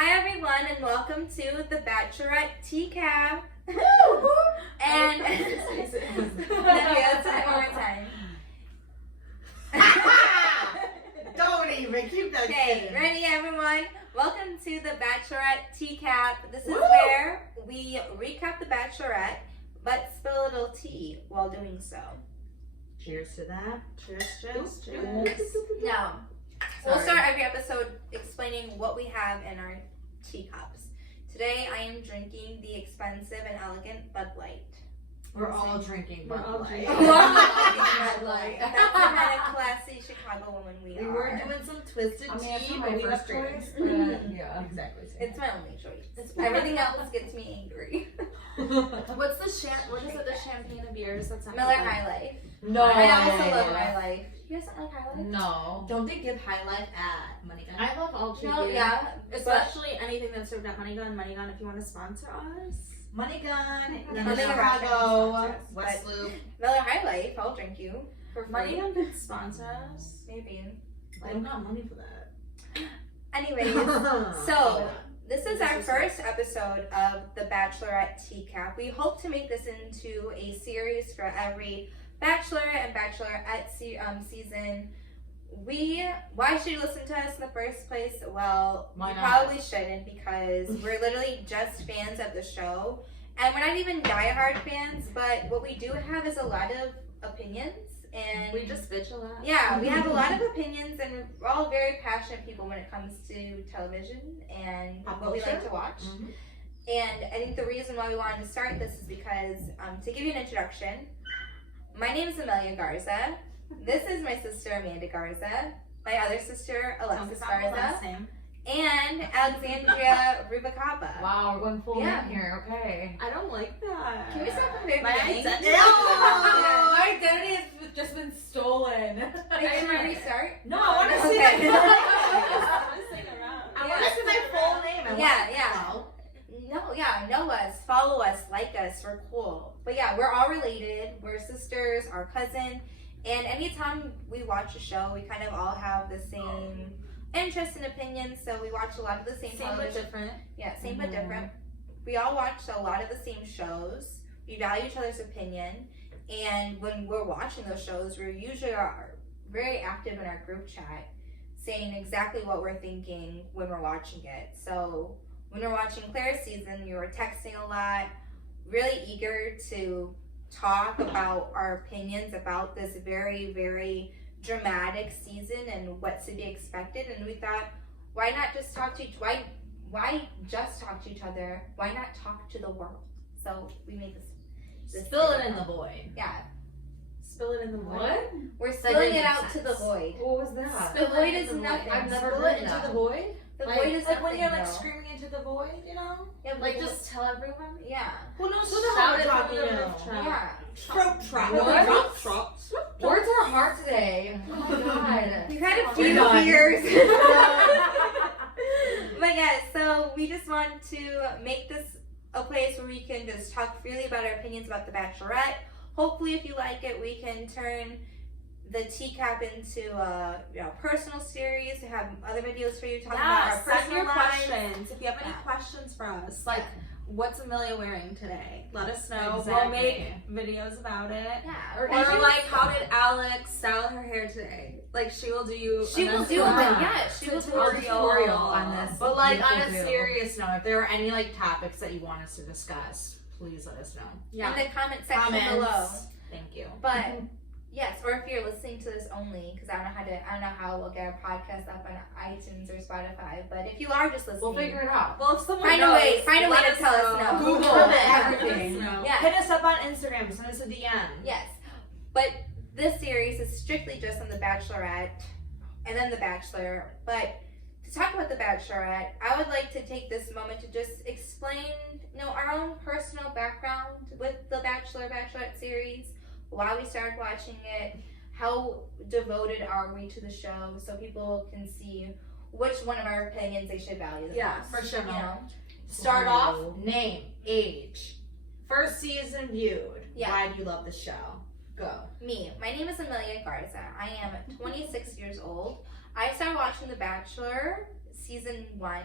Hi everyone, and welcome to the Bachelorette TCAP. And let's do it one more time. Don't even keep that. Okay, ready everyone? Welcome to the Bachelorette TCAP. This is where we recap the Bachelorette, but spill a little tea while doing so. Cheers to that. Cheers. Now, we'll start every episode explaining what we have in our teacups. Today I am drinking the expensive and elegant Bud Light. We're all drinking Bud Light. Bud Light. That's the kind of classy Chicago woman we are. We were doing some twisted tea, but we first left choice. Yeah, exactly. It's my only choice. Everything else gets me angry. What is it? The champagne of yours? That's not Miller High Life. No, I also love High Life. You guys don't like High Life? No. Don't they give High Life at Money Gun? I love all cheap No, beer. yeah. Especially anything that's served at Money Gun. Money Gun, if you want to sponsor us. Money Gun, Money Gun Chicago, restaurant West Loop. Miller High Life, I'll drink you. For free. Money Gun could sponsor us. Maybe. I don't got money for that. Anyways, so this is our first episode of the Bachelorette TCAP. We hope to make this into a series for every Bachelor and Bachelorette season. Why should you listen to us in the first place? Well, Why you not? probably shouldn't, because we're literally just fans of the show. And we're not even diehard fans, but what we do have is a lot of opinions. And We just bitch a lot. yeah, we have a lot of opinions, and we're all very passionate people when it comes to television and Pop what we like culture. to watch. Mhm. And I think the reason why we wanted to start this is because, to give you an introduction, my name is Amelia Garza. This is my sister Amanda Garza, my other sister Alexis Garza, and Alexandria Rubacaba. Wow, we're going full Yeah. in here. Okay. I don't like that. Can we start from the very My beginning? identity. My identity has just been stolen. Wait, should we restart? No, I want to see Okay. that. I want to see my full name. Know us, follow us, like us, we're cool. But yeah, we're all related, we're sisters, our cousin, and anytime we watch a show, we kind of all have the same interests and opinions, so we watch a lot of the same Same but television. different. Yeah, same but different. We all watch a lot of the same shows, we value each other's opinion, and when we're watching those shows, we usually are very active in our group chat, saying exactly what we're thinking when we're watching it. So when we're watching Clare's season, we were texting a lot, really eager to talk about our opinions about this very, very dramatic season and what's to be expected. And we thought, why not just talk to why just talk to each other? Why not talk to the world? So we made this Spill it video. in the void. Yeah, Spill it in the void. What? we're That spilling didn't it make out to the sense. void. What was that? The void it in is the void. nothing. I've never Spill heard it into that. the void. The Like- void is Like when nothing, you're like though. screaming into the void, you know? Yeah, Like just tell everyone. yeah. Who knows who Shout the hell it dropped from you the know? rooftop. Yeah. What? Words are hard today. Oh my god. We've had a We're few done. beers. But yeah, so we just want to make this a place where we can just talk freely about our opinions about The Bachelorette. Hopefully, if you like it, we can turn the TCAP into a personal series, to have other videos for you talking about our Yeah, send personal your lives. questions. If you have any Yeah. questions for us, like what's Amelia wearing today? Let us know. Exactly. We'll make videos about it. Yeah, Or like, how did Alex style her hair today? Like, she will do you. she will do it. Yeah, she will do Our it. tutorial on this. But like on a Beautiful. serious note, if there are any like topics that you want us to discuss, please let us know. Yeah. in the comment section Comments. below. Thank you. But yes, or if you're listening to this only, because I don't know how we'll get our podcast up on iTunes or Spotify. But if you are just listening, We'll figure it out. Well, if someone Find a knows, way to let tell us no. Google everything. Yeah. Hit us up on Instagram. Send us a DM. Yes, but this series is strictly just on The Bachelorette and then The Bachelor. But to talk about The Bachelorette, I would like to take this moment to just explain, our own personal background with the Bachelorette series, why we started watching it, how devoted are we to the show, so people can see which one of our opinions they should value the Yeah, most, for sure. Start off, name, age, first season viewed. Yeah. Why do you love the show? Go. Me. My name is Amelia Garza. I am 26 years old. I started watching The Bachelor season 1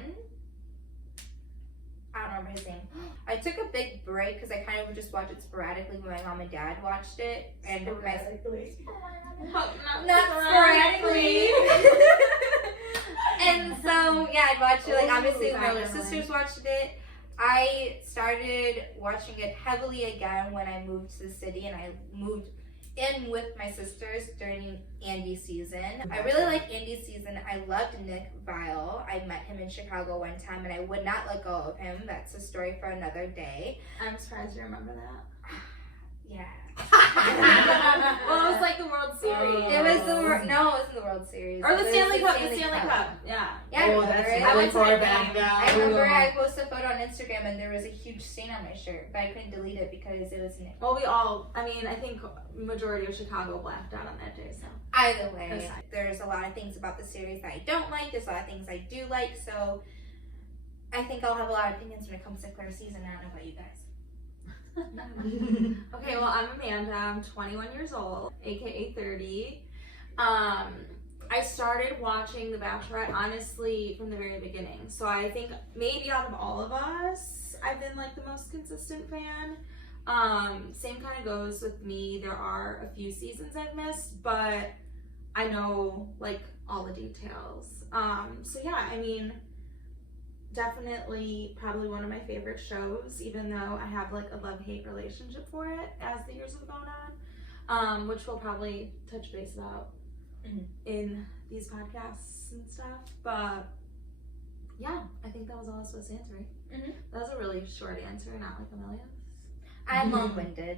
I don't remember his name. I took a big break because I kind of would just watch it sporadically when my mom and dad watched it. And not sporadically. And so, yeah, I'd watch it. Like, obviously, my older sisters watched it. I started watching it heavily again when I moved to the city, and I moved in with my sisters during Andy's season. I really like Andy's season. I loved Nick Vile. I met him in Chicago one time, and I would not let go of him. That's a story for another day. I'm surprised you remember that. Yeah. Well, it was like the World Series. It was the no, it wasn't the World Series. Or the It was Stanley Cup. The Stanley Cup. Yeah. Yeah, I remember it. That's really far I back now. I remember I posted a photo on Instagram and there was a huge stain on my shirt, but I couldn't delete it because it was Nick. Well, we all. I mean, I think majority of Chicago blacked out on that day. So. Either way, there's a lot of things about the series that I don't like. There's a lot of things I do like. So I think I'll have a lot of opinions when it comes to Clare's season. I don't know about you guys. Okay, well, I'm Amanda. I'm 21 years old, aka 30. I started watching The Bachelorette honestly from the very beginning. So I think maybe out of all of us, I've been like the most consistent fan. Same kind of goes with me. There are a few seasons I've missed, but I know like all the details. So yeah, I mean, definitely probably one of my favorite shows, even though I have like a love-hate relationship for it as the years have gone on, which we'll probably touch base about in these podcasts and stuff. But yeah, I think that was all I was supposed to answer, right? That was a really short answer, not like Amelia. I'm long-winded.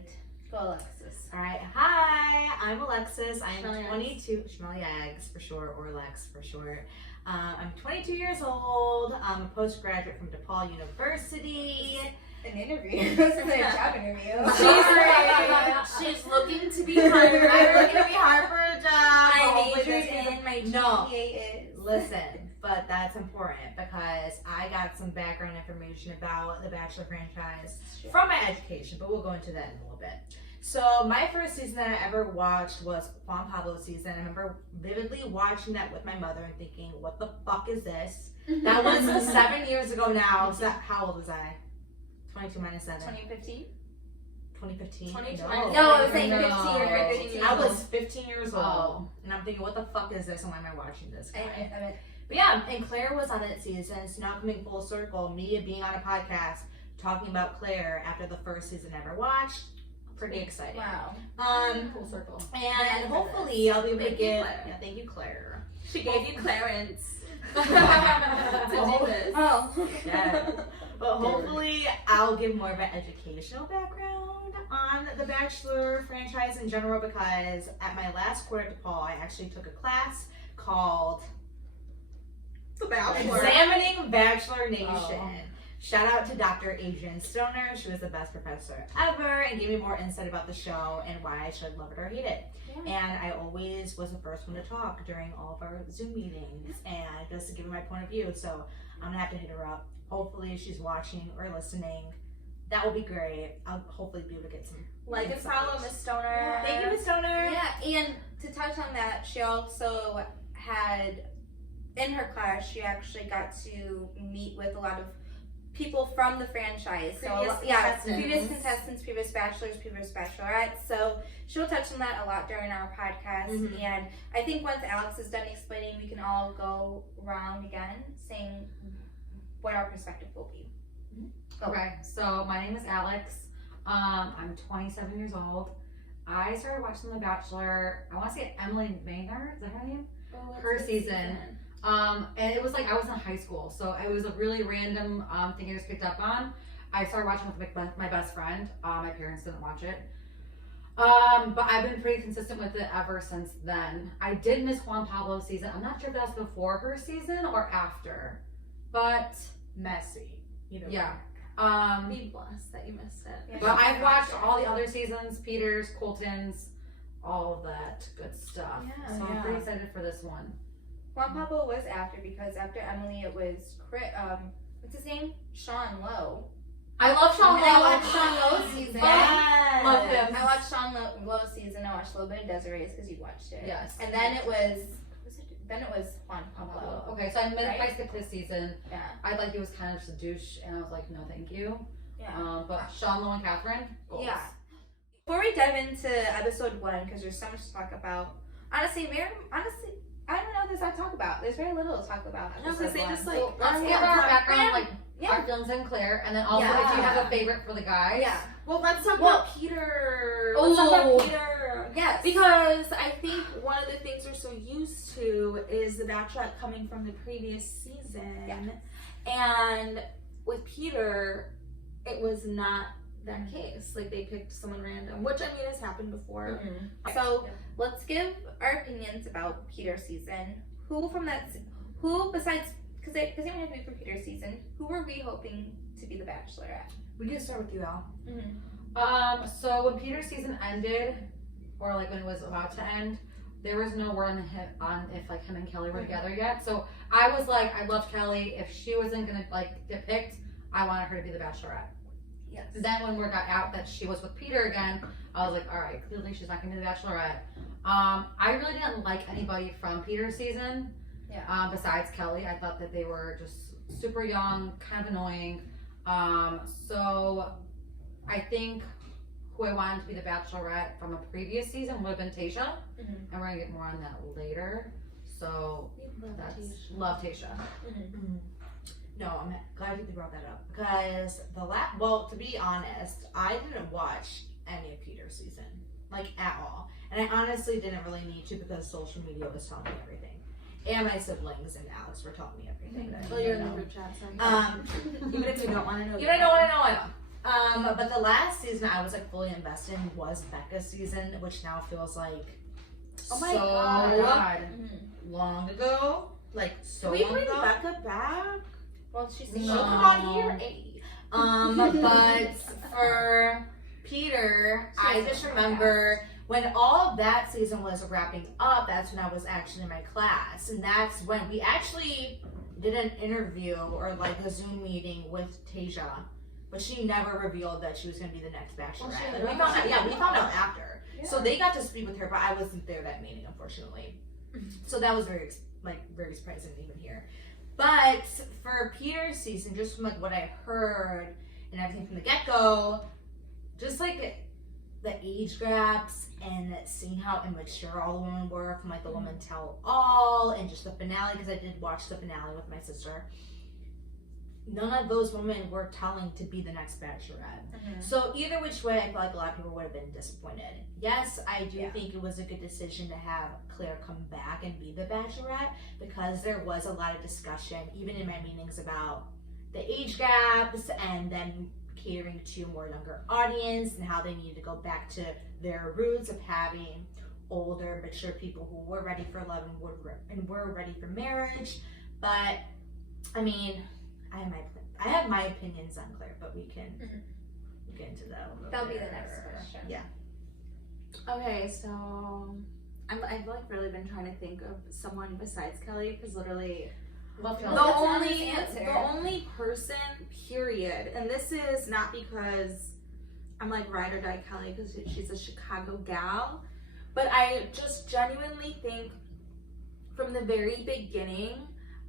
Go Alexis. All right. Hi, I'm Alexis. I'm Schmelly 22. Schmelly Eggs for short, or Lex for short. I'm 22 years old. I'm a postgraduate from DePaul University. An interview. This is a job interview. She's looking to be hired. I'm looking to be hired for a job. I Hopefully majored this is- in my No. GPA is. Listen, but that's important because I got some background information about the Bachelor franchise from my education, but we'll go into that in a little bit. So my first season that I ever watched was Juan Pablo's season. I remember vividly watching that with my mother and thinking, what the fuck is this? That was 7 years ago now. So how old was I? 22 minus 7. 2015? 2015? 2020. No, I was saying No. 15 or 15. I was 15 years old. Oh. And I'm thinking, what the fuck is this? And why am I watching this guy? I mean, But yeah, and Claire was on that season. So now coming full circle, me being on a podcast talking about Claire after the first season I ever watched. Pretty exciting. wow. Full circle. And hopefully I'll be able to Thank you, get. Claire. Yeah, thank you, Claire. She gave you clearance to Oh. do this. Oh. Yeah. But hopefully I'll give more of an educational background on the Bachelor franchise in general, because at my last quarter at DePaul, I actually took a class called The Bachelor. Examining Bachelor Nation. Oh. Shout out to Dr. Adrian Stoner. She was the best professor ever and gave me more insight about the show and why I should love it or hate it. Yeah. And I always was the first one to talk during all of our Zoom meetings and just to give my point of view. So I'm gonna have to hit her up. Hopefully if she's watching or listening, that will be great. I'll hopefully be able to get some Like and insight. follow Miss Stoner. Thank you, Miss Stoner. Yeah, and to touch on that, she also had, in her class, she actually got to meet with a lot of people from the franchise. Previous Previous contestants, previous bachelors, previous bachelorettes. So she'll touch on that a lot during our podcast. Mhm. And I think once Alex is done explaining, we can all go around again saying what our perspective will be. Okay, so my name is Alex. I'm 27 years old. I started watching The Bachelor, I want to say Emily Maynard, is that her name? Her season. And it was like I was in high school, so it was a really random thing I just picked up on. I started watching with my best friend. My parents didn't watch it. But I've been pretty consistent with it ever since then. I did miss Juan Pablo's season. I'm not sure if that was before her season or after. But Messy. Either yeah. way. Be blessed that you missed it. Yeah. But I've watched all the other seasons, Peter's, Colton's, all of that good stuff. Yeah, So I'm yeah. pretty excited for this one. Juan Pablo was after, because after Emily it was what's his name? Sean Lowe. I love Sean And I Lowe. watched Sean Lowe's season. Yes. Love him. I watched Sean Lowe's season. I watched a little bit of Desiree's because you watched it. Yes. And then it was then it was Juan Pablo. Okay, so I Right? skipped his season. Yeah. I like he was kind of just a douche, and I was like, no, thank you. Yeah. But Sean, Lo, and Catherine, goals. Yeah. Before we dive into episode 1, because there's so much to talk about, honestly, I don't know if there's a lot to talk about. There's very little to talk about. No, because they episode just one. like So let's give our background, like Yeah. our feelings in Claire, and then also if you have a favorite for the guys. Yeah. Well, let's talk Well- about Peter. Oh. Let's talk about Peter. Yes. Because I think one of the things we're so used to is the Bachelorette coming from the previous season. And with Peter, it was not that case. Like, they picked someone random, which, I mean, has happened before. Mm-hmm. So let's give our opinions about Peter's season. Who besides, because they don't have to be for Peter's season, who were we hoping to be the Bachelorette? We can start with you, Al. So when Peter's season ended, or like when it was about to end, there was no word on if like him and Kelly were together yet. So I was like, I loved Kelly. If she wasn't gonna like get picked, I wanted her to be the Bachelorette. Yes. Then when word got out that she was with Peter again, I was like, all right, clearly she's not gonna be the Bachelorette. I really didn't like anybody from Peter's season. Yeah. Besides Kelly, I thought that they were just super young, kind of annoying. So I think who I wanted to be the Bachelorette from a previous season would have been Tayshia, and we're gonna get more on that later. So that's love Tayshia. No, I'm glad you brought that up because well, to be honest, I didn't watch any of Peter's season, like at all, and I honestly didn't really need to because social media was telling me everything, and my siblings and Alex were telling me everything. That I Well, needed you're to in the know. group chat, so even if you don't want to know. You don't know what I know. But the last season I was like fully invested in was Becca's season, which now feels like Oh my so God. long ago. Like so Can we long bring ago. Becca back? Well, she's She'll No. come on here. Hey. But for Peter, I just remember when all that season was wrapping up, that's when I was actually in my class. And that's when we actually did an interview or like a Zoom meeting with Tayshia. But she never revealed that she was going to be the next Bachelorette. Well, Like, we found out after. Yeah. So they got to speak with her, but I wasn't there that meeting, unfortunately. So that was very surprising even here. But for Peter's season, just from like what I heard and everything from the get-go, just like the age gaps and seeing how immature all the women were from like the Woman Tell All and just the finale, because I did watch the finale with my sister. None of those women were telling to be the next Bachelorette. So either which way, I feel like a lot of people would have been disappointed. Yes, I do think it was a good decision to have Claire come back and be the Bachelorette because there was a lot of discussion, even in my meetings, about the age gaps and then catering to a more younger audience and how they needed to go back to their roots of having older, mature people who were ready for love and were ready for marriage. But I mean, I have my opinions on Claire, but we can get into that a little bit. That'll be the later. next question. Yeah. Okay, so I've like really been trying to think of someone besides Kelly because literally Love the Kelly. That's an only honest answer. the only person period, and this is not because I'm like ride or die Kelly because she's a Chicago gal, but I just genuinely think from the very beginning,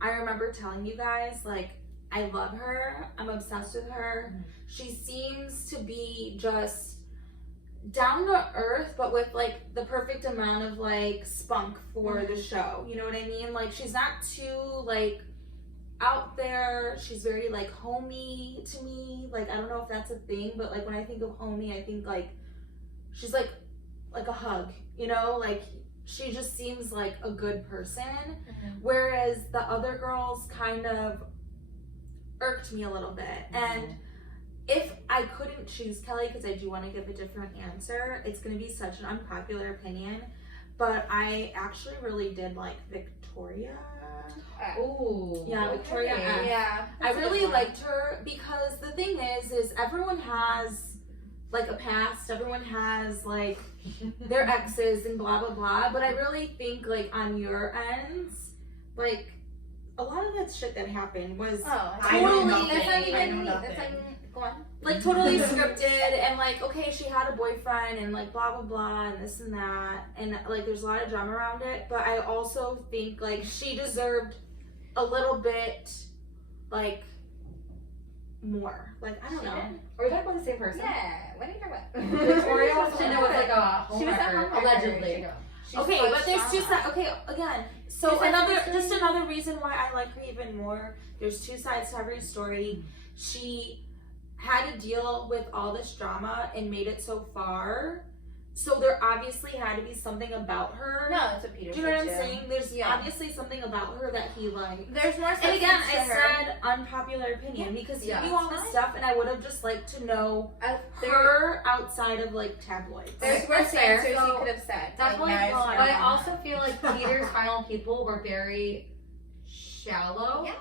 I remember telling you guys like I love her, I'm obsessed with her. She seems to be just down to earth, but with like the perfect amount of like spunk for the show. You know what I mean? Like she's not too like out there. She's very like homey to me. Like I don't know if that's a thing, but like when I think of homey, I think like she's like a hug. You know, like she just seems like a good person. Whereas the other girls kind of irked me a little bit. And if I couldn't choose Kelly, because I do want to give a different answer, it's going to be such an unpopular opinion, but I actually really did like Victoria. Ooh. Yeah, Victoria F. Yeah. I really liked her because the thing is everyone has like a past, everyone has like their exes and blah blah blah, but I really think like on your ends, like a lot of that shit that happened was Oh, I know totally nothing. That's not I know even. nothing. That's like. Go on. like totally scripted and like okay, she had a boyfriend and like blah blah blah and this and that and like there's a lot of drama around it. But I also think like she deserved a little bit like more. Like I don't know. Are we talking about the same person? Yeah, what are you talking about? Victoria was saying there was like a She was a homewrecker, homewrecker. allegedly. She's Okay, so but there's two strong. sides. Okay, again, so Two sides another, to the just story. another reason why I like her even more. There's two sides to every story. She had to deal with all this drama and made it so far. So there obviously had to be something about her. No, it's a Peter. Do you know what I'm too. saying? There's Yeah. obviously something about her that he liked. There's more. And again, substance I to her. said unpopular opinion because he Yeah, knew all it's this fine. stuff, and I would have just liked to know her outside of like tabloids. There's That's worse fair. answers So, you could have said. Definitely, Like, now it's but I fine. also feel like Peter's final people were very shallow. Yes.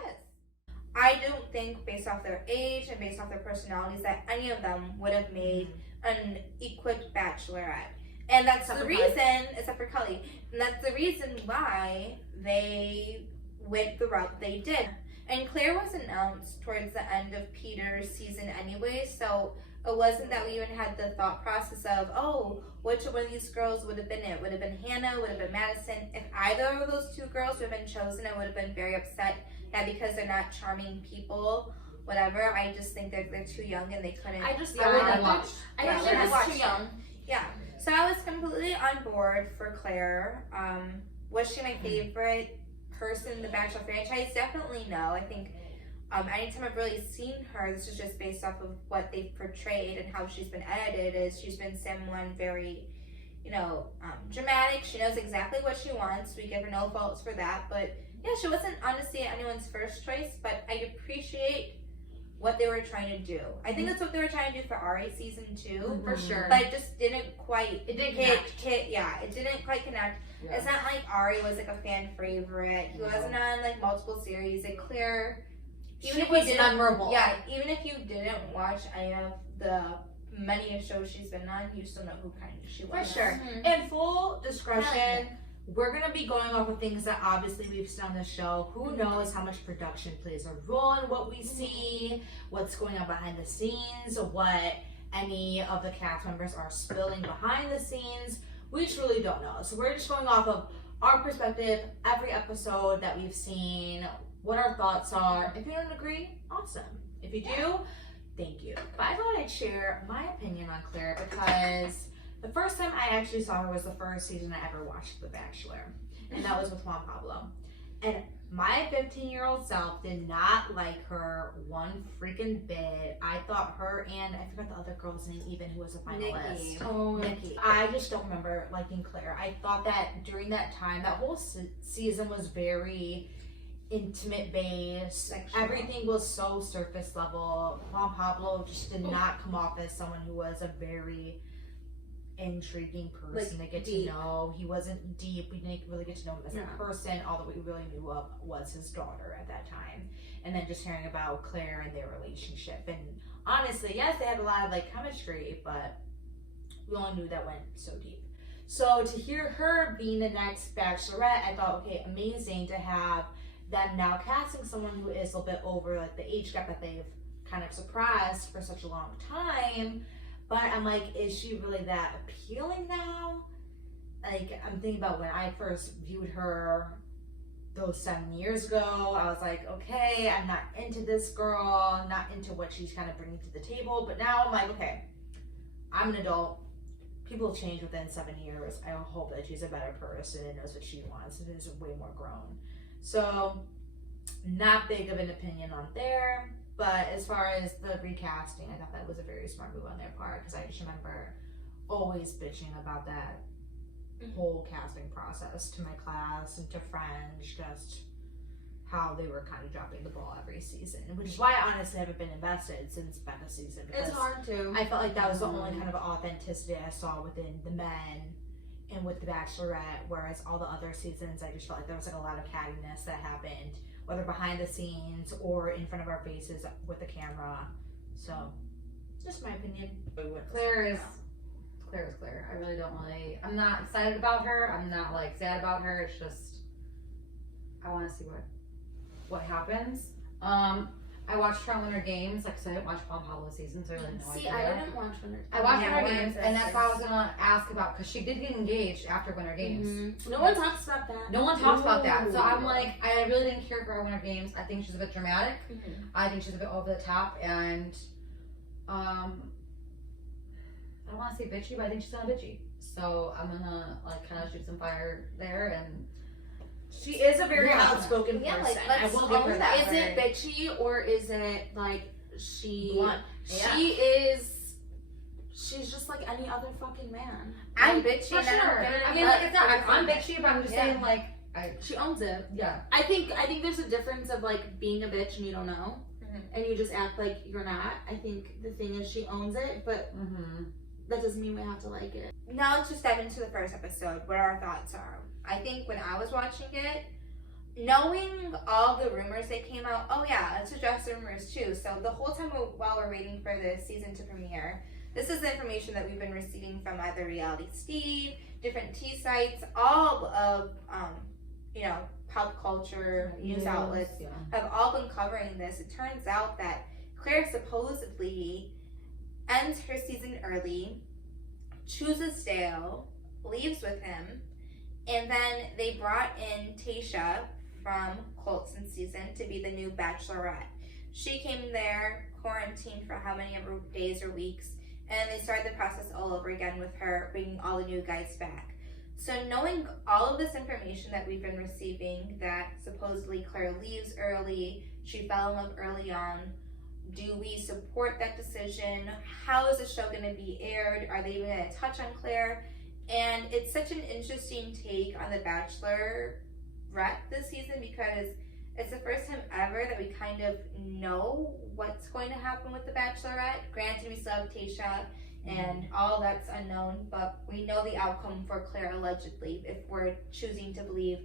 I don't think, based off their age and based off their personalities, that any of them would have made an equipped bachelorette. And that's Except the for reason, except for Kelly, and that's the reason why they went the route they did. And Claire was announced towards the end of Peter's season anyway, so it wasn't that we even had the thought process of, oh, which one of these girls would have been it? Would have been Hannah, would have been Madison. If either of those two girls would have been chosen, I would have been very upset. Not because they're not charming people, whatever. I just think that they're too young and they couldn't. I just I would have I watched. think Yeah, they're I just too watched young. Yeah. So I was completely on board for Claire. Was she my favorite person in the Bachelor franchise? Definitely no. I think anytime I've really seen her, this is just based off of what they've portrayed and how she's been edited, is she's been someone very, dramatic. She knows exactly what she wants. We give her no faults for that. But yeah, she wasn't honestly anyone's first choice, but I appreciate what they were trying to do. I think that's what they were trying to do for Ari season 2. For sure. But it just didn't quite It didn't hit, connect. it didn't quite connect. Yeah. It's not like Ari was like a fan favorite. He wasn't on like multiple series. And Claire, even She if you was didn't, memorable. yeah, even if you didn't watch any of the many shows she's been on, you still know who kind of she For was. sure. In full discretion, we're gonna be going off of things that obviously we've seen on the show. Who knows how much production plays a role in what we see, what's going on behind the scenes, what any of the cast members are spilling behind the scenes. We truly don't know. So we're just going off of our perspective, every episode that we've seen, what our thoughts are. If you don't agree, awesome. If you do, thank you. But I thought I'd share my opinion on Claire because the first time I actually saw her was the first season I ever watched The Bachelor, and that was with Juan Pablo. And my 15-year-old self did not like her one freaking bit. I thought her and I forgot the other girl's name even, who was a finalist. Nikki. Oh, Nikki. I just don't remember liking Claire. I thought that during that time, that whole season was very intimate based. Sexual. Everything was so surface level. Juan Pablo just did not come off as someone who was a very intriguing person Like, to get deep. to know. He wasn't deep. We didn't really get to know him as Yeah. a person. All that we really knew of was his daughter at that time. And then just hearing about Claire and their relationship. And honestly, yes, they had a lot of like chemistry, but we only knew that went so deep. So to hear her being the next Bachelorette, I thought, okay, amazing to have them now casting someone who is a little bit over like the age gap that they've kind of suppressed for such a long time. But I'm like, is she really that appealing now? Like, I'm thinking about when I first viewed her those 7 years ago. I was like, okay, I'm not into this girl, not into what she's kind of bringing to the table. But now I'm like, okay, I'm an adult. People change within 7 years. I hope that she's a better person and knows what she wants and is way more grown. So, not big of an opinion on there. But as far as the recasting, I thought that was a very smart move on their part because I just remember always bitching about that whole casting process to my class and to friends, just how they were kind of dropping the ball every season, which is why I honestly haven't been invested since Becca's season because It's hard to. I felt like that was the only kind of authenticity I saw within the men and with the Bachelorette, whereas all the other seasons I just felt like there was like a lot of cattiness that happened, whether behind the scenes or in front of our faces with the camera. So, just my opinion. Claire is Claire. I'm not excited about her. I'm not like sad about her. It's just I want to see what happens. I watched her on Winter Games, like, so I didn't watch Palm Hollow season, so I really no See, idea. I didn't watch Winter. I watched Yeah, Winter Winter Games, and that's why I was gonna ask about, because she did get engaged after Winter Games. Mm-hmm. No one talks about that. No one talks about that, so I'm like, I really didn't care for her Winter Games. I think she's a bit dramatic. Mm-hmm. I think she's a bit over the top, and I don't want to say bitchy, but I think she's kind of bitchy. So I'm gonna like kind of shoot some fire there, and She is a very Yeah. outspoken Yeah, person. like, I let's will give her own that. Is it bitchy or is it like she? Blunt. She is. She's just like any other fucking man. I'm Like, bitchy for and I sure. don't get it. I mean, like, it's not. I'm bitchy, but I'm just Yeah. saying, like, She owns it. yeah. I think there's a difference of like being a bitch and you don't know, Mhm. and you just act like you're not. I think the thing is she owns it, but Mm-hmm. that doesn't mean we have to like it. Now let's just dive into the first episode, what our thoughts are. I think when I was watching it, knowing all the rumors that came out, oh yeah, let's address the rumors too. So the whole time while we're waiting for the season to premiere, this is the information that we've been receiving from either Reality Steve, different tea sites, all of, pop culture, news outlets, Yeah. have all been covering this. It turns out that Claire supposedly ends her season early, chooses Dale, leaves with him, and then they brought in Tayshia from Colton's season to be the new Bachelorette. She came there, quarantined for how many ever days or weeks, and they started the process all over again with her bringing all the new guys back. So knowing all of this information that we've been receiving, that supposedly Claire leaves early, she fell in love early on, do we support that decision? How is the show going to be aired? Are they even going to touch on Claire? And it's such an interesting take on the Bachelorette this season because it's the first time ever that we kind of know what's going to happen with the Bachelorette. Granted, we still have Tayshia and all that's unknown, but we know the outcome for Claire allegedly if we're choosing to believe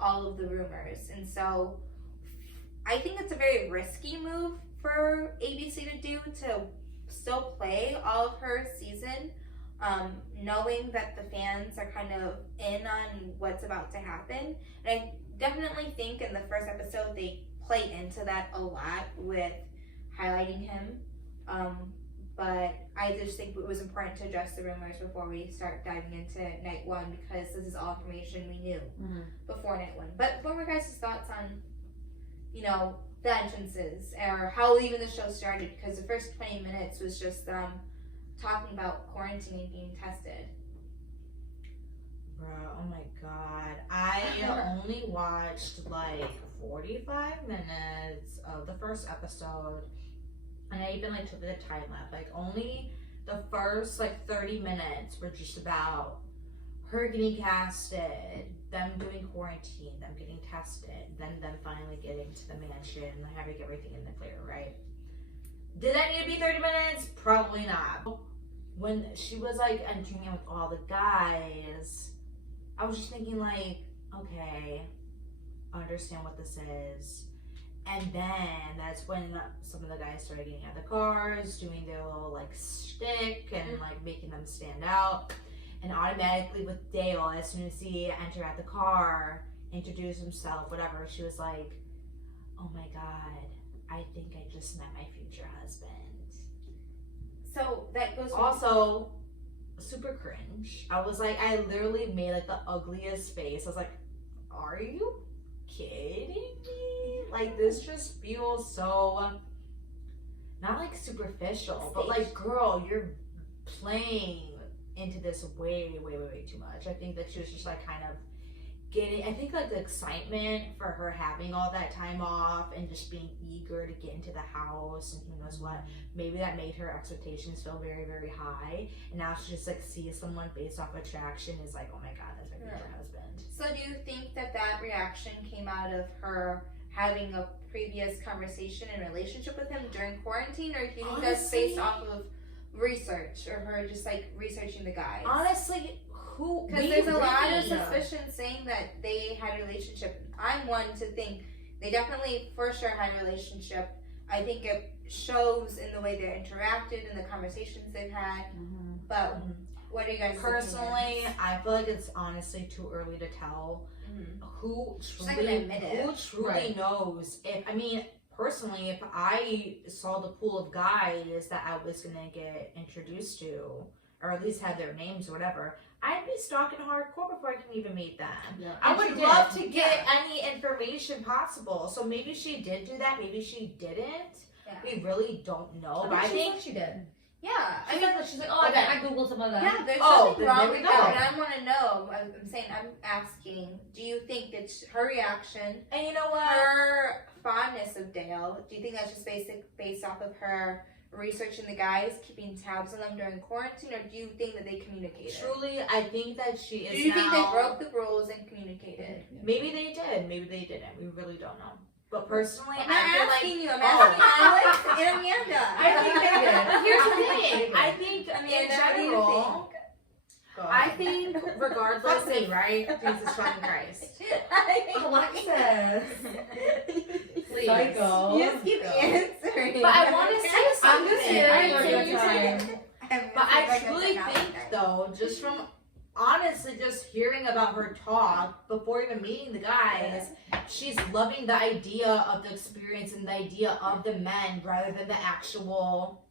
all of the rumors. And so I think it's a very risky move for ABC to do, to still play all of her season, knowing that the fans are kind of in on what's about to happen. And I definitely think in the first episode they play into that a lot with highlighting him. But I just think it was important to address the rumors before we start diving into night one because this is all information we knew before night one. But what were your guys' thoughts on, the entrances or how even the show started? Because the first 20 minutes was just talking about quarantine and being tested. Bro, oh my god. I only watched like 45 minutes of the first episode. And I even took the time lapse. Only the first 30 minutes were just about her getting casted, them doing quarantine, them getting tested, then them finally getting to the mansion and having everything in the clear, right? Did that need to be 30 minutes? Probably not. When she was entering in with all the guys, I was just thinking okay, I understand what this is. And then that's when some of the guys started getting out of the cars, doing their little shtick and making them stand out. And automatically with Dale, as soon as he entered at the car, introduced himself, whatever, she was like, oh my god, I think I just met my future husband. So that goes Also, super cringe. I was I literally made the ugliest face. I was like, are you kidding me? This just feels so not superficial, but girl, you're playing into this way too much. I think that she was just kind of getting, I think the excitement for her having all that time off and just being eager to get into the house and who knows what, maybe that made her expectations feel very, very high. And now she just sees someone based off attraction is oh my god, that's my future husband. So do you think that reaction came out of her having a previous conversation and relationship with him during quarantine, or do you think that's based off of research or her just researching the guys? Honestly, who? Because there's a lot of suspicion saying that they had a relationship. I'm one to think they definitely for sure had a relationship. I think it shows in the way they interacted and the conversations they've had. But what are you guys personally? I feel it's honestly too early to tell. Who truly knows if, personally, if I saw the pool of guys that I was gonna get introduced to, or at least have their names or whatever, I'd be stalking hardcore before I can even meet them. Yeah. I And would she love did. to get any information possible. So maybe she did do that, maybe she didn't. Yeah. We really don't know. But I she think said she did. Yeah, I She mean, said, she's like, oh, Okay. I googled some of them. yeah, there's Oh, nothing then wrong there we with go. that. And I want to know. I'm saying, I'm asking. Do you think it's her reaction, and you know what? her fondness of Dale? Do you think that's just based off of her researching the guys, keeping tabs on them during quarantine, or do you think that they communicated? Truly, I think that she is Do you think they now- broke the rules and communicated? Maybe they did, maybe they didn't. We really don't know. But personally, I'm I not feel asking like you. I'm oh. asking Alex and Amanda. I think they did. But here's the thing. Maybe. I think Amanda, in what do you general, I think regardless fuck me, if right? Jesus fucking Christ. Alexis. Please. Psycho. You just keep answering. But I want to say I'm just something. here I for a do good too. time. But I truly think, though, just from honestly just hearing about her talk before even meeting the guys, she's loving the idea of the experience and the idea of the men rather than the actual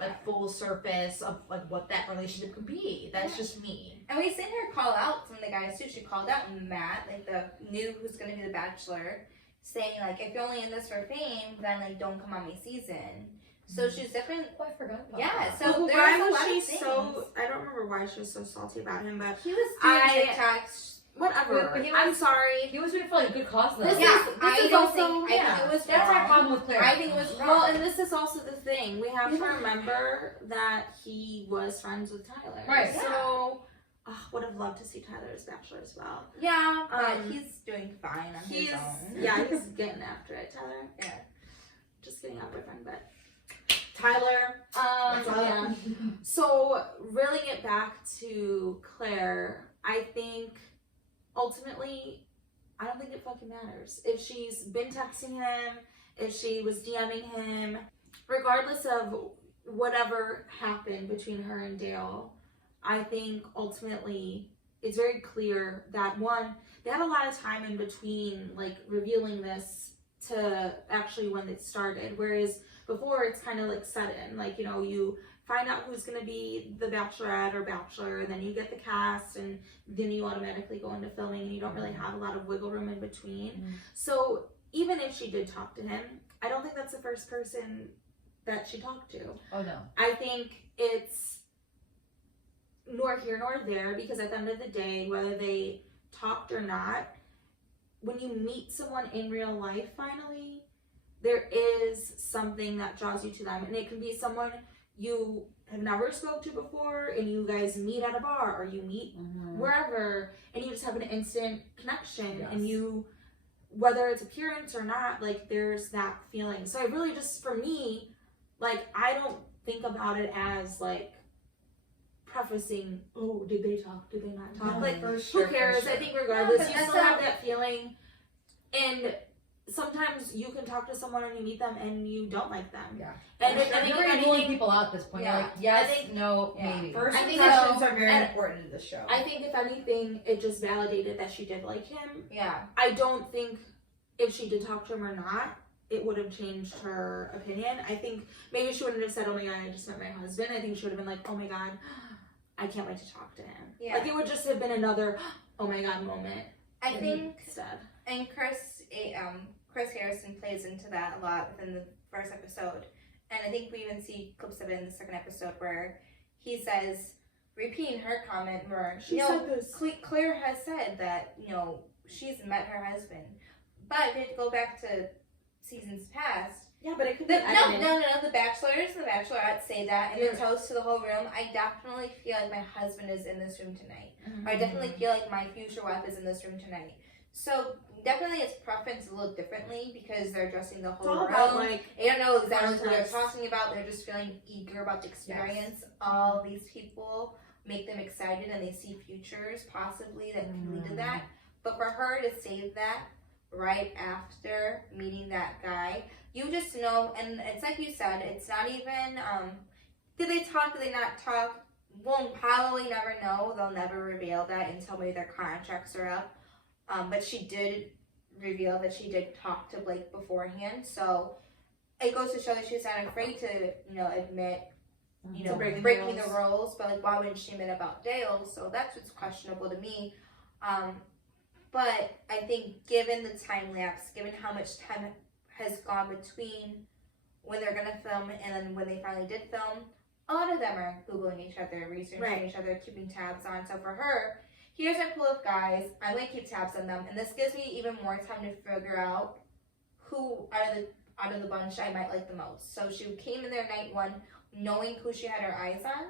like full surface of like what that relationship could be. That's just me. And we've seen her call out some of the guys too. She called out Matt, like the new who's gonna be the Bachelor, saying like, if you're only in this for fame, then like don't come on my season. So she's different. Oh, I forgot about Yeah. that. So there's why a was lot she of things. so? I don't remember why she was so salty about him, but He was doing I- TikToks. whatever. But he I'm was- sorry. He was doing for like a good cause though. This Yeah, is- I is don't also- think. I yeah. think it was That's our wrong. problem with Claire. I think it was wrong. Well, and this is also the thing. We have to remember that he was friends with Tyler. Right. So, would have loved to see Tyler as Bachelor as well. Yeah, but Um, he's doing fine on He's his own. he's getting after it, Tyler. Yeah. Just getting out boyfriend, but Tyler, yeah. yeah. So reeling it back to Claire, I think ultimately, I don't think it fucking matters if she's been texting him, if she was DMing him, regardless of whatever happened between her and Dale. I think ultimately it's very clear that one, they had a lot of time in between like revealing this to actually when it started, whereas before it's kind of like sudden, like, you know, you find out who's going to be the Bachelorette or Bachelor, and then you get the cast, and then you automatically go into filming, and you don't really have a lot of wiggle room in between. So even if she did talk to him, I don't think that's the first person that she talked to. Oh no. I think it's nor here nor there, because at the end of the day, whether they talked or not, when you meet someone in real life finally, there is something that draws you to them, and it can be someone you have never spoke to before, and you guys meet at a bar or you meet wherever, and you just have an instant connection. Yes. And you, whether it's appearance or not, like there's that feeling. So I really just, for me, like I don't think about it as like prefacing, oh, did they talk, did they not talk, No, like for who sure, cares? for sure. I think regardless, but you that's still not- have that feeling. And sometimes you can talk to someone and you meet them and you don't like them. Yeah. And if You're anything, already ruling people out at this point. Yeah. You're like, yes, I think- no, yeah. maybe. First I think impressions so. are very And important in the show. I think if anything, it just validated that she did like him. Yeah. I don't think if she did talk to him or not, it would have changed her opinion. I think maybe she wouldn't have said, oh my god, I just met my husband. I think she would have been like, oh my god, I can't wait to talk to him. Yeah. Like it would just have been another, oh my god moment I think, instead. and Chris Harrison plays into that a lot within the first episode, and I think we even see clips of it in the second episode where he says, repeating her comment, where She said this. Claire has said that, you know, she's met her husband, but if you go back to seasons past, Yeah, but it could the be the Bachelors and the Bachelorette say that, and they toast to the whole room. I definitely feel like my husband is in this room tonight. Or I definitely feel like my future wife is in this room tonight. So definitely it's preferenced a little differently because they're addressing the It's whole all room. about like, They don't know exactly what they're context. talking about. They're just feeling eager about the experience. All these people make them excited, and they see futures possibly that can lead to that. But for her to say that right after meeting that guy, you just know, and it's like you said, it's not even, did they talk, did they not talk? We'll probably never know. They'll never reveal that until maybe their contracts are up. But she did reveal that she did talk to Blake beforehand. So it goes to show that she's not afraid to, admit, breaking the rules. But like, why wouldn't she admit about Dale? So that's what's questionable to me. But I think given the time lapse, given how much time has gone between when they're gonna film and then when they finally did film, a lot of them are Googling each other, researching each other, keeping tabs on. So for her, here's a pool of guys, I'm gonna keep tabs on them, and this gives me even more time to figure out who out of the bunch I might like the most. So she came in there night one knowing who she had her eyes on,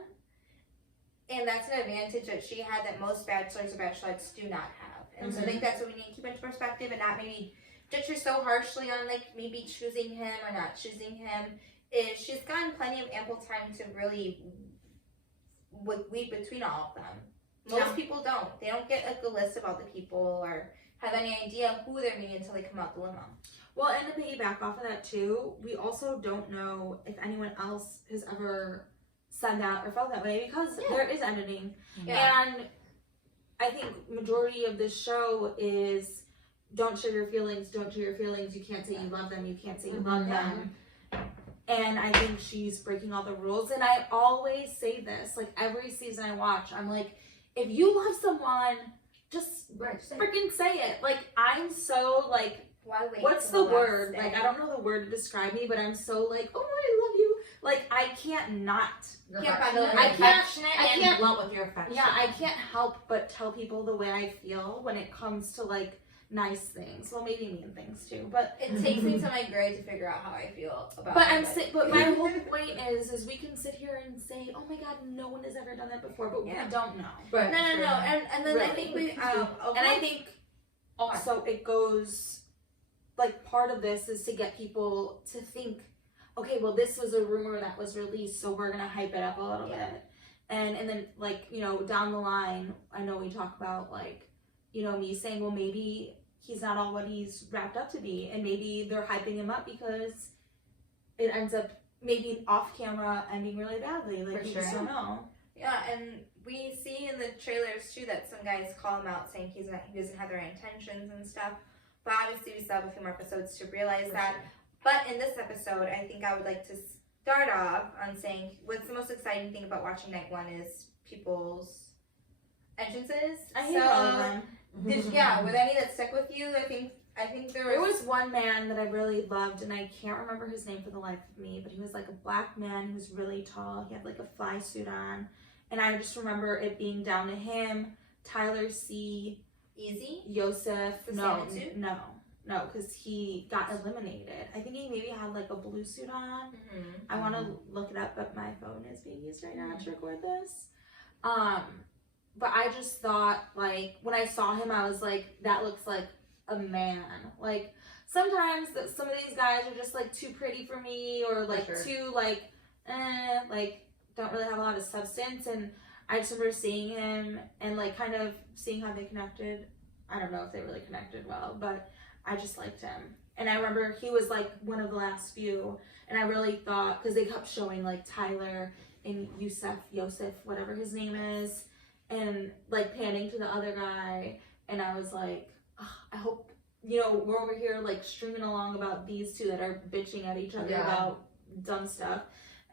and that's an advantage that she had that most bachelors or bachelorettes do not have. And so I think that's what we need to keep into perspective, and not maybe judge her so harshly on like maybe choosing him or not choosing him. Is she's gotten plenty of ample time to really weed between all of them. Most people don't. They don't get like a list of all the people or have any idea who they're meeting until they come out the limo. Well, and to piggyback off of that too, we also don't know if anyone else has ever said that or felt that way because there is editing. Yeah. And I think majority of this show is don't share your feelings, don't share your feelings, you can't say you love them, you can't say you love them. And I think she's breaking all the rules. And I always say this, like every season I watch, I'm like, if you love someone, just freaking say it. Like I'm so like, why wait? What's the word? Like I don't know the word to describe me, but I'm so like, oh, I love you. Like I can't not. I can't blunt with your affection. Yeah, I can't help but tell people the way I feel when it comes to like nice things. Well, maybe mean things too, but it takes me to my grave to figure out how I feel about. But my whole point is we can sit here and say, oh my God, no one has ever done that before, but we don't know. Right. No, and then I think we and I think also it goes like part of this is to get people to think, okay, well this was a rumor that was released, so we're gonna hype it up a little bit, and then like down the line, I know we talk about like me saying, well maybe he's not all what he's wrapped up to be, and maybe they're hyping him up because it ends up maybe off camera ending really badly. Like we just don't know. Yeah, and we see in the trailers too that some guys call him out saying he doesn't have the right intentions and stuff. But obviously we still have a few more episodes to realize that. But in this episode, I think I would like to start off on saying what's the most exciting thing about watching night one is people's entrances. I hate all of them. Were there any that stuck with you? I think there was one man that I really loved, and I can't remember his name for the life of me, but he was like a black man who was really tall. He had like a fly suit on, and I just remember it being down to him, Tyler C. Easy? Yosef. No, because he got eliminated. I think he maybe had like a blue suit on. I want to look it up, but my phone is being used right now to record this. But I just thought, like, when I saw him, I was like, that looks like a man. Like, sometimes some of these guys are just, like, too pretty for me, or, like, too, like, don't really have a lot of substance. And I just remember seeing him and, like, kind of seeing how they connected. I don't know if they really connected well, but I just liked him. And I remember he was, like, one of the last few. And I really thought, because they kept showing, like, Tyler and Yosef, whatever his name is, and like panning to the other guy, and I was like, I hope we're over here like streaming along about these two that are bitching at each other about dumb stuff,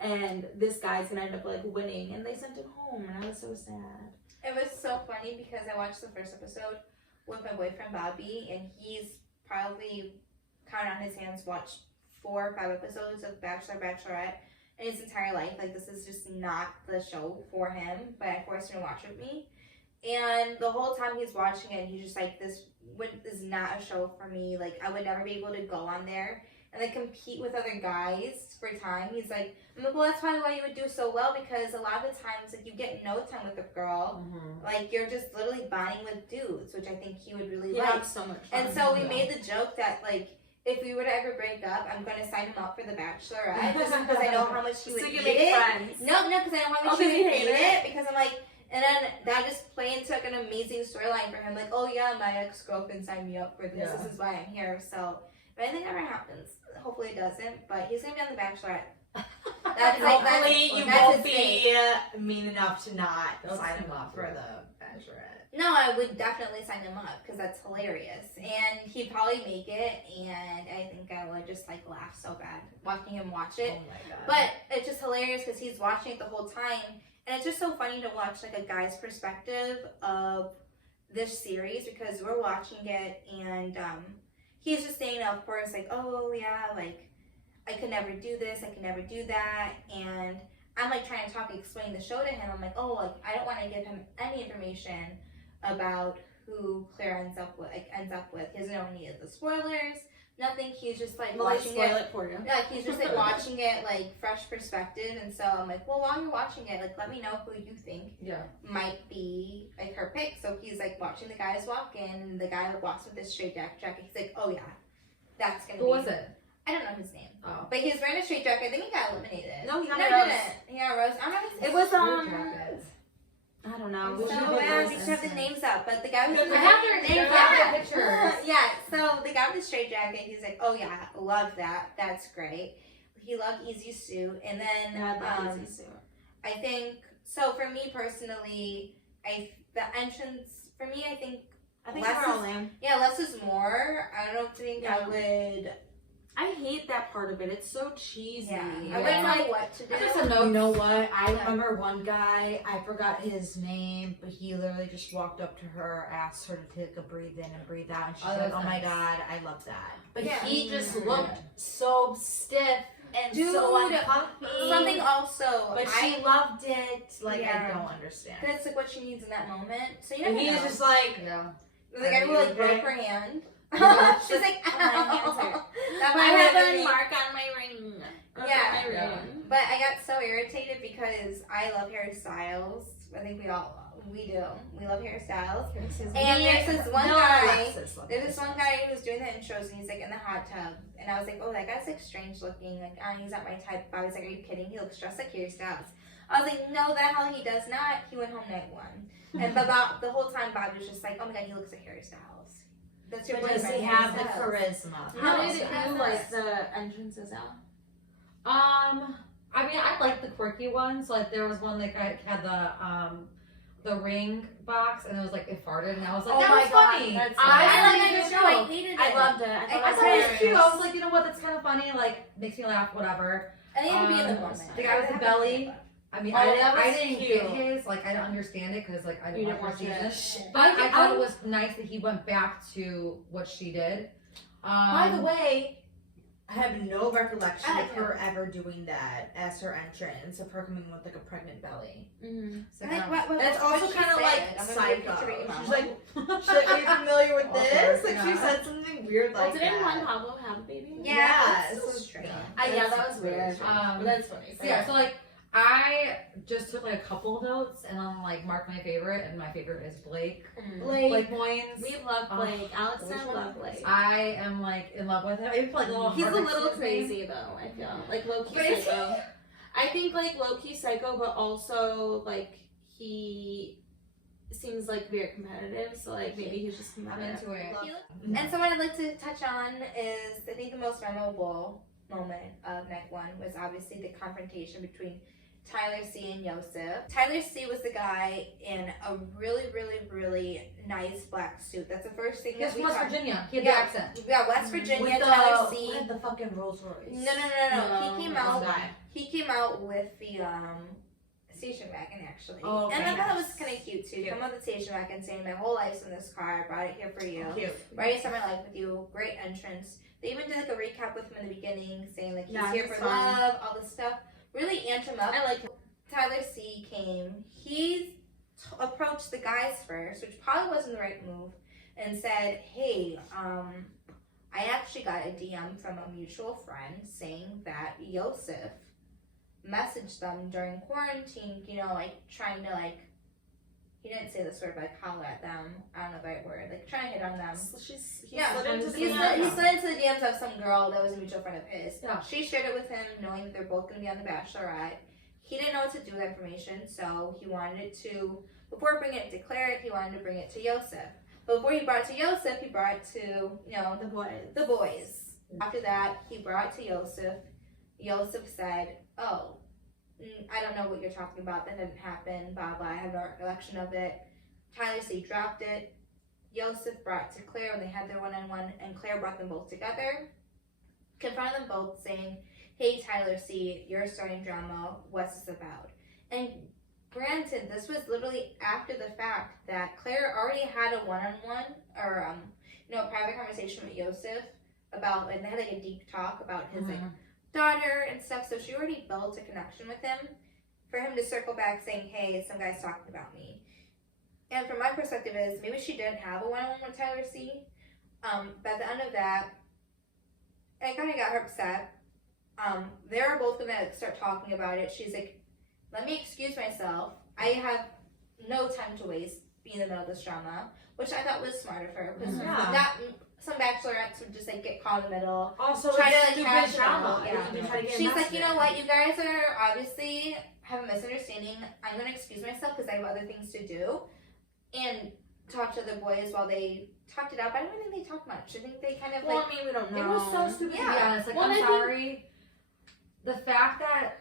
and this guy's gonna end up like winning, and they sent him home, and I was so sad. It was so funny because I watched the first episode with my boyfriend Bobby, and he's probably counted on his hands watched 4 or 5 episodes of Bachelorette in his entire life. Like, this is just not the show for him, but I forced him to watch with me. And the whole time he's watching it, he's just like, this is not a show for me. Like, I would never be able to go on there and like compete with other guys for time. He's like, well, that's probably why you would do so well, because a lot of the times, like, you get no time with a girl. Like, you're just literally bonding with dudes, which I think he would really like. So much fun. And so we made the joke that, like, if we were to ever break up, I'm going to sign him up for the Bachelorette, just because I know how much he would hate it. Friends. No, because I know how much he would hate it, because I'm like, and then that just play into like an amazing storyline for him, like, oh yeah, my ex-girlfriend signed me up for this, this is why I'm here. So if anything ever happens, hopefully it doesn't, but he's going to be on the Bachelorette. Hopefully you won't be mean enough to not sign him up for the Bachelorette. No, I would definitely sign him up because that's hilarious, and he'd probably make it. And I think I would just like laugh so bad watching him watch it. Oh my god. But it's just hilarious because he's watching it the whole time, and it's just so funny to watch like a guy's perspective of this series because we're watching it, and he's just saying, of course, like, oh yeah, like I could never do this, I could never do that, and I'm like trying to explain the show to him. I'm like, oh, like I don't want to give him any information about who Claire ends up with. He doesn't know any of the spoilers, nothing. He's just like watching spoil it for you. Yeah, he's just like watching it like fresh perspective, and so I'm like, well, while you're watching it, like let me know who you think might be like her pick. So he's like watching the guys walk in, and the guy like walks with this straight jacket. He's like, oh yeah, that's gonna be. Who was it? I don't know his name. Oh. But he was wearing a straight jacket. I think he got eliminated. No, he got no, a he rose. didn't. He got a rose. I don't know his It was Jackets. I don't know. So It was bad. roses. These have the names up, but the guy was. I have their names. I have their pictures. Yeah. So the guy with the straight jacket, he's like, "Oh yeah, love that. That's great." He loved Easy Suit, and then Yeah, that easy suit. I think so. For me personally, the entrance for me, I think I think less we're all is- in. less is more. I don't think I would. I hate that part of it. It's so cheesy. Yeah, I Yeah. wouldn't know what to do. I just a note. You know what? I Yeah. remember one guy, I forgot his name, but he literally just walked up to her, asked her to take a breathe in and breathe out, and she's Oh, like, that's oh my nice. god, I love that. But Yeah. he just Mhm. looked so stiff and Dude, so uncomfy. Something also, But she loved it. Like, Yeah. I don't understand. that's like what she needs in that moment. So you And never he know. was just like, Yeah. The guy who like broke her hand. She's like, Oh, my hand's ow. hurt. That I might have have a been- mark on my ring. Yeah. On my Yeah. ring. But I got so irritated because I love hairstyles. I think we do. We love hairstyles. And there's this one guy. There's this one guy who's doing the intros, and he's like in the hot tub, and I was like, oh, that guy's like strange looking. Like, he's not my type. I was like, are you kidding? He looks just like Harry Styles. I was like, no, the hell he does not. He went home night one, and Bob, the whole time Bob was just like, oh my god, he looks like Harry Styles. That's your But does boyfriend, he Harry have the Styles. charisma? How No, did it's not you that. like the entrances out? I mean, I like the quirky ones. Like there was one that had the ring box, and it was like it farted, and I was like, Oh that my was God, funny. that's I funny. like I that show. I hated it. I loved it. I I thought thought it it was was cute. I hilarious. was like, you know what? That's kind of funny. Like makes me laugh. Whatever. I think I had to be in the Um, moment. the guy with the belly. I mean, Oh, that was I didn't cute. get his. Like I didn't understand it because like I You didn't didn't watch watch her it. season. But I thought it was nice that he went back to what she did. By the way, I have no recollection I of like her ever doing that as her entrance, of her coming with like a pregnant belly. Mm-hmm. so, I think what That's what also she kind of said. like I'm gonna read a psycho. picture of your She's mom. like, are you familiar with this? Like she Yeah. said something weird Well, like didn't Juan that. Pablo have a baby? Yeah, Yeah, that's so so- strange. Yeah, that was weird. Um, But that's funny. So yeah, so like I just took like a couple of notes and then like marked my favorite, and my favorite is Blake. Blake Moynes. We love Oh, Blake. Alex and which I one? love Blake. I am like in love with him. Even like little He's a heart little next to his name. crazy though, I feel. Like low key But is psycho. I think like low key psycho, but also like he seems like very competitive, so like maybe he's just I'm competitive. into it. And so what I'd like to touch on is I think the most memorable moment of night one was obviously the confrontation between Tyler C and Yosef. Tyler C was the guy in a really, really, really nice black suit. That's the first thing He's that from we West talked. Virginia. He had Yeah. the accent. Yeah, West Virginia, With Tyler C. with the fucking Rolls Royce. No. He came out. guy. He came out with the station wagon actually, Oh, and I okay, thought it was nice. kind of cute too. Cute. Come out with the station wagon, saying my whole life's in this car. I brought it here for you. Cute. Ready to start my life with you. Great entrance. They even did like a recap with him in the beginning, saying like he's Yeah, here it's for fun. love, all this stuff. Really amped him up. I like him. Tyler C came. He approached the guys first, which probably wasn't the right move, and said, "Hey, I actually got a DM from a mutual friend saying that Yosef messaged them during quarantine. You know, like trying to like." He didn't say this word, but like holler at them. I don't know the right word. Like trying to hit on them. Yeah, slid into the he DMs. slid into the DMs of some girl that was a mutual friend of his. Yeah. She shared it with him, knowing that they're both going to be on The Bachelorette. He didn't know what to do with that information, so he wanted it to, before bringing it to Clare, he wanted to bring it to Yosef. But before he brought it to Yosef, he brought it to, you know, The boys. the boys. After that, he brought it to Yosef. Yosef said, oh, I don't know what you're talking about. That didn't happen, blah, blah. I have no recollection of it. Tyler C dropped it. Yosef brought it to Clare when they had their one-on-one, and Clare brought them both together, confronted them both, saying, "Hey, Tyler C, you're starting drama. What's this about?" And granted, this was literally after the fact that Clare already had a one-on-one or a private conversation with Yosef about, and they had like a deep talk about his like daughter and stuff. So she already built a connection with him. For him to circle back saying, "Hey, some guy's talking about me." And from my perspective is maybe she didn't have a one-on-one with Tyler C. But at the end of that, I kind of got her upset. They're both gonna start talking about it. She's like, "Let me excuse myself. I have no time to waste being in the middle of this drama," which I thought was smart of her, because some bachelorettes would just like get caught in the middle. Also, try to like stupid hash it drama. out. Yeah. She's like, "You know what? You guys are obviously have a misunderstanding. I'm gonna excuse myself because I have other things to do," and talk to the boys while they talked it out. But I don't think they talked much. I think they kind of Well, I mean, we don't know. It was so stupid to be honest. Like, Well, I'm sorry. The fact that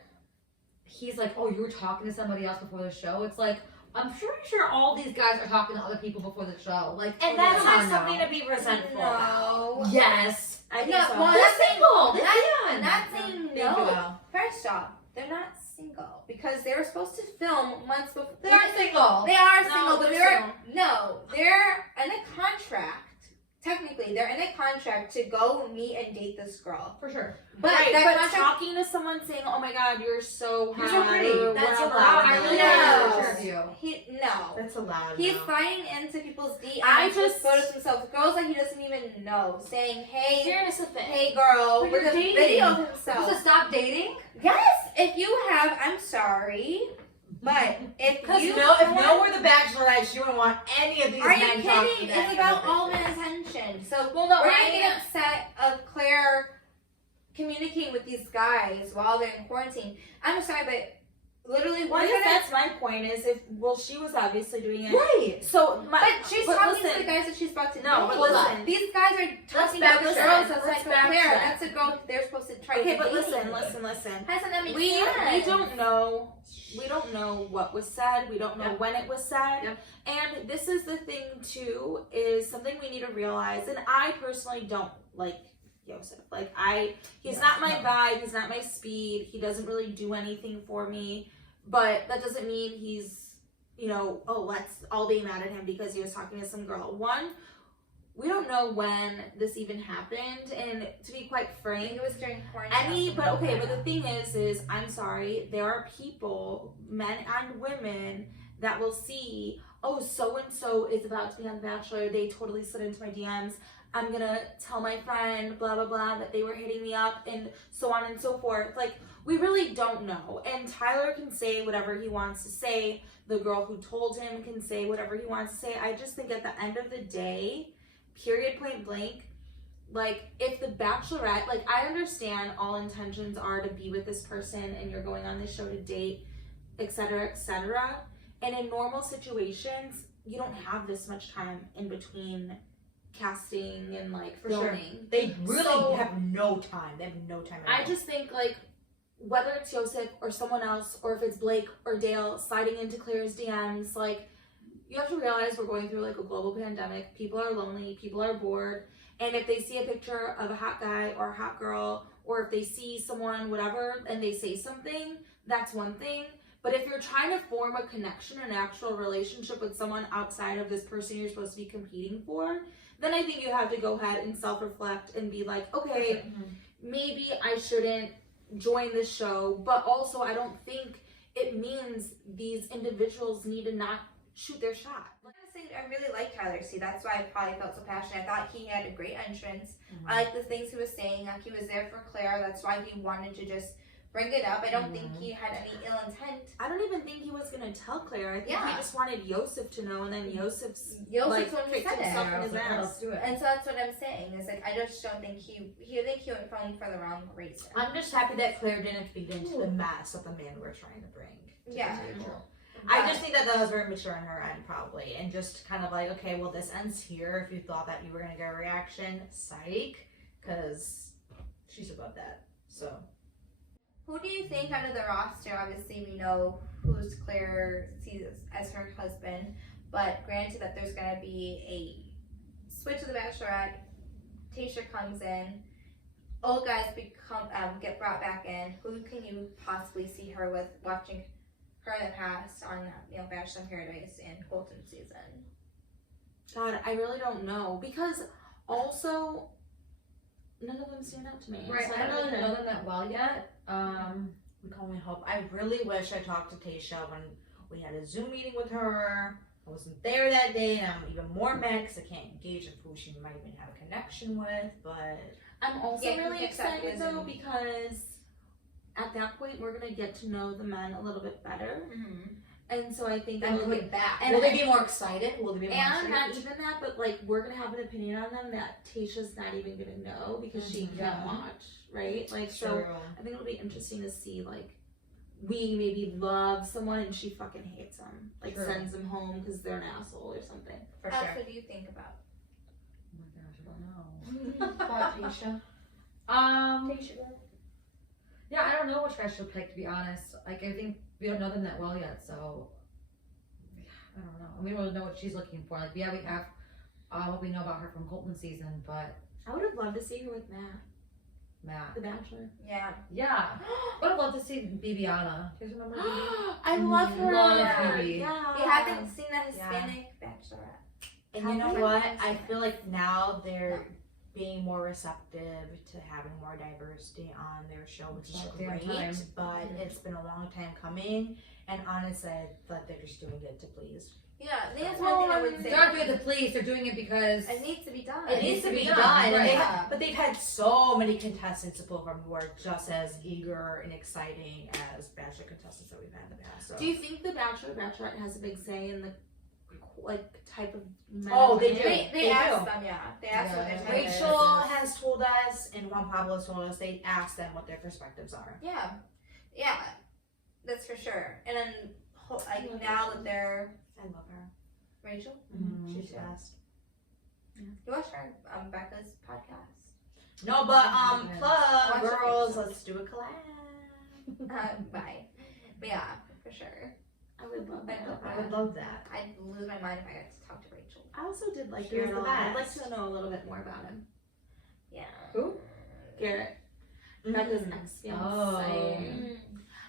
he's like, "Oh, you were talking to somebody else before the show," it's like, I'm pretty sure all these guys are talking to other people before the show. Like, And that's come not on something now. to be resentful No. about. Yes. I think No, so. well, They're that's single. They I'm can. not saying Thank you, no. Al. First off, they're not single because they were supposed to film months before. They are single. They are No, single, but they're they're in a contract. Technically, they're in a contract to go meet and date this girl. For sure. But right, that but contract, talking to someone saying, "Oh my God, you're so You're hot," so pretty. or That's whatever. allowed. I really No. want a picture of you. That's allowed. He's now. flying into people's DMs I with just- photos himself, girls that he doesn't even know, saying, "Hey, Here's the thing. hey, girl," But with you're a dating. video of So himself. stop dating. Yes, if you have, I'm sorry, but if Because you if no were the Bachelorette, she wouldn't want any of these are you men talking kidding? to It's any about other all bitches. men's attention. So Well, no, we're I gonna get upset of Claire communicating with these guys while they're in quarantine. I'm sorry, but literally, Well, I we're guess gonna. that's my point. Is she was obviously doing it. Right. So, But she's talking listen, to the guys that she's about to No, date. but listen. These guys are talking back- about the listen, girls. That's let's like Claire. backtrack. That's a girl they're supposed to try Okay, to but date. listen. How does that make We sense? don't know. We don't know what was said. We don't know Yep. when it was said. Yep. And this is the thing too, is something we need to realize. And I personally don't like Yosef. Like he's not my vibe. He's not my speed. He doesn't really do anything for me. But that doesn't mean he's, let's all be mad at him because he was talking to some girl. One, we don't know when this even happened, and to be quite I think frank, it was during quarantine. but the thing is I'm sorry, there are people, men and women, that will see, "Oh, so-and-so is about to be on The Bachelor, they totally slid into my DMs, I'm gonna tell my friend, blah, blah, blah, that they were hitting me up," and so on and so forth. Like, we really don't know, and Tyler can say whatever he wants to say, the girl who told him can say whatever he wants to say. I just think at the end of the day, period, point blank, like, if the Bachelorette, like, I understand all intentions are to be with this person and you're going on this show to date, etc., etc., and in normal situations, you don't have this much time in between casting and, like, For sure. filming. They really So- have no time. They have no time at I all. just think, like, whether it's Yosef or someone else, or if it's Blake or Dale sliding into Claire's DMs, like, you have to realize we're going through, like, a global pandemic. People are lonely. People are bored. And if they see a picture of a hot guy or a hot girl, or if they see someone, whatever, and they say something, that's one thing. But if you're trying to form a connection, an actual relationship with someone outside of this person you're supposed to be competing for, then I think you have to go ahead and self-reflect and be like, okay, maybe I shouldn't join this show, but also I don't think it means these individuals need to not shoot their shot. Honestly, I really like Tyler C. That's why I probably felt so passionate. I thought he had a great entrance. I like the things he was saying. Like, he was there for Claire. That's why he wanted to just bring it up. I don't think he had any ill intent. I don't even think he was gonna tell Claire. I think Yeah. he just wanted Yosef to know, and then Yosef's Yosef's one who kicked said himself it. in his ass. do it. And so that's what I'm saying. Is like, I just don't think he went phone for the wrong reason. I'm just happy that Claire didn't feed into the mess that the men were trying to bring to Yeah. the table. I just think that was very mature on her end, probably, and just kind of like, okay, well, this ends here. If you thought that you were gonna get a reaction, psych, because she's above that. So Who do you think out of the roster? Obviously, we know who's Claire sees as her husband, But granted that there's gonna be a switch of the Bachelorette, Tayshia comes in, old guys get brought back in. Who can you possibly see her with, watching her in the past on Bachelor in Paradise and Colton season? God, I really don't know, because also none of them stand out to me. Right, So I don't really know them that well yet. We can only hope. I really wish I talked to Tayshia when we had a Zoom meeting with her. I wasn't there that day, and I'm even more mad because I can't engage with who she might even have a connection with. But I'm also Yeah, really fix that excited though, Zoom. because at that point we're gonna get to know the men a little bit better, and so I think I'm it'll coming back. and- Will they be more excited? Will they be more and not excited? even that, but like we're gonna have an opinion on them that Tasha's not even gonna know because she can't Yeah. watch, right? Like, so True. I think it'll be interesting to see, like, we maybe love someone and she fucking hates them, like True. sends them home because they're an asshole or something. For Alex, sure. what do you think about Oh my gosh, I don't know. About Tayshia. Tayshia? Yeah, I don't know which guy she'll pick, to be honest. Like, I think we don't know them that well yet, so I don't know. And we don't really know what she's looking for. Like, yeah, we have what we know about her from Colton season, but I would have loved to see her with Matt, Matt. the Bachelor. Yeah. Yeah, would have loved to see Bibiana. Do you guys remember Bibi? I love her. Love Phoebe. Yeah. We haven't seen the Hispanic Bachelorette. And you know what? I feel like now they're being more receptive to having more diversity on their show, which is About damn time. great. But it's been a long time coming, and honestly, I thought they're just doing it to please. Yeah, that's one thing I would say. They're not doing it to please, they're doing it because It needs to be done. It needs to be done, right. and Yeah. but they've had so many contestants to pull from who are just as eager and exciting as Bachelor contestants that we've had in the past. So. Do you think the Bachelor Bachelorette has a big say in the type of men? Oh, they do. They They asked do. them, yeah. They asked what their Yeah. type Rachel is. has told us, and Juan Pablo has told us, they asked them what their perspectives are. Yeah. Yeah. That's for sure. And then, like, now that they're I love her. Rachel, Mhm. She's the best. you watched her Becca's podcast. No, but Okay. plug Watch it girls, yourself. let's do a collab. Bye. But yeah, for sure. I would love that. I would love that. I'd lose my mind if I got to talk to Rachel. I also did like She was Garrett the a lot. I'd like best. to know a little bit more about him. Yeah. Who? Garrett, Becca's ex-fiance. Oh.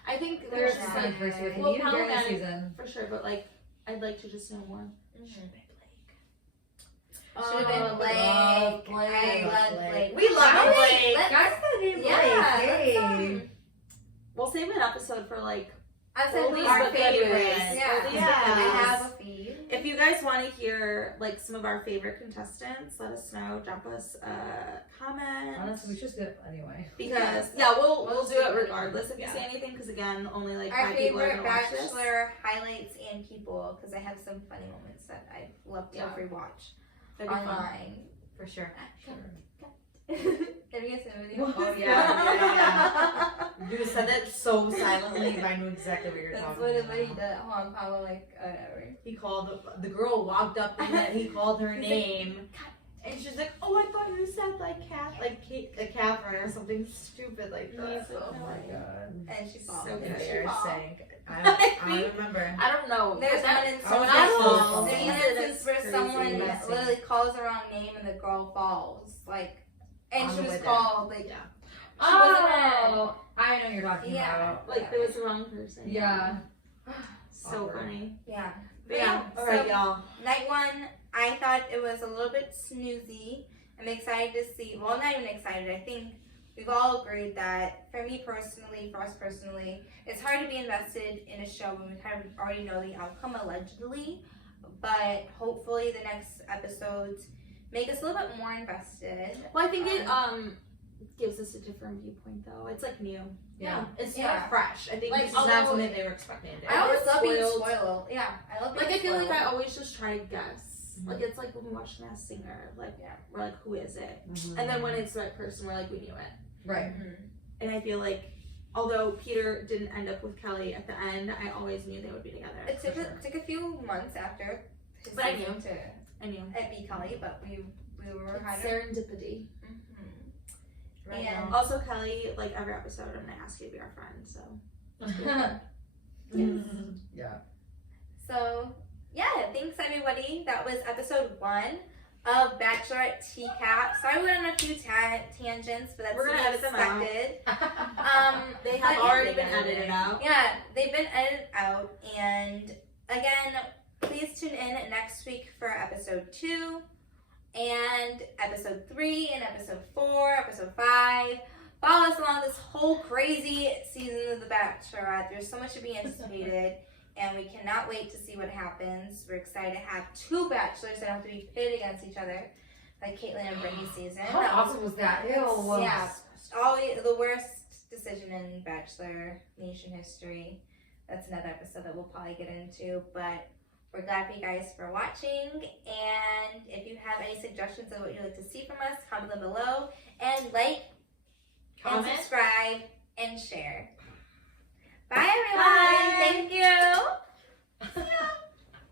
I think There's there's some like, controversy with him well, even during the problematic season. for sure, but like I'd like to just know more. Should have been Blake. love I love Blake. We love Guys, Blake. let's- Guys, that name Yeah, Blake. let's, We'll save an episode for like I said Oldies our but favorites. goodies. Yeah. Oldies but I goodies. have a feed. if you guys want to hear like some of our favorite contestants, let us know. Drop us a comment. Honestly, we should do it anyway. Because yeah, we'll We'll do see it what regardless if you yeah. say anything. Because again, only like Our 5 people are favorite gonna watch this. Bachelor highlights and people, because I have some funny moments that I'd love to Yeah. rewatch That'd be fun. online. For sure. Have you guys seen the video? Oh, yeah. You said it so silently, but I knew exactly what you're That's talking what about. he did. Juan Pablo, like, whatever. He called, the girl walked up and then he called her name. And she's like, oh, I thought you said like Catherine or something stupid like that. Oh my god. And she falls. So good. Embarrassing. I I remember. I don't know. There's that, one instance, I was Oh, there's yeah, one that's instance where crazy. someone Messy. literally calls the wrong name and the girl falls. Like, and On she the was way there. called, like, Yeah. she wasn't Oh, I know what you're talking Yeah. about. like there was the wrong person. Yeah. So Awkward. funny. yeah. But yeah. All right, So, y'all. night one, I thought it was a little bit snoozy. I'm excited to see, well, not even excited, I think we've all agreed that, for me personally, for us personally, it's hard to be invested in a show when we kind of already know the outcome, allegedly, but hopefully the next episodes make us a little bit more invested. Well, I think it gives us a different viewpoint though. It's like new. Yeah. It's Yeah. not fresh. I think Like, this is not although- something they were expecting to do. I always love being spoiled. spoiled. Yeah, I love being Like I feel spoiled. like I always just try to guess. Mhm. Like it's like when we watch Masked Singer. Like Yeah. we're like, who is it? Mhm. And then when it's the right person, we're like, we knew it. Right. Mhm. And I feel like, although Peter didn't end up with Kelly at the end, I always knew they would be together. It took, for sure. took a few months after his But I season knew. to I knew. be Kelly, but we were It's kind of. serendipity. Right And- now. Also, Kelly, like every episode, I'm gonna ask you to be our friend. So Yeah. So, thanks everybody. That was episode 1 of Bachelorette Teacap. Sorry we went on a few tangents, but that's We're gonna edit them out. expected. They But have yeah, already been edited out. Yeah, they've been edited out. And again, please tune in next week for episode 2 and episode 3 and episode 4, episode 5. Follow us along this whole crazy season of The Bachelorette. There's so much to be anticipated, and we cannot wait to see what happens. We're excited to have 2 bachelors that have to be pitted against each other, like Caitlyn and Brittany's season. How awesome was that? Ew. Yeah, always the worst decision in Bachelor Nation history. That's another episode that we'll probably get into, but we're glad for you guys for watching, and if you have any suggestions of what you'd like to see from us, comment them below, and like, Comment. and subscribe, and share. Bye everyone! Bye. Thank you!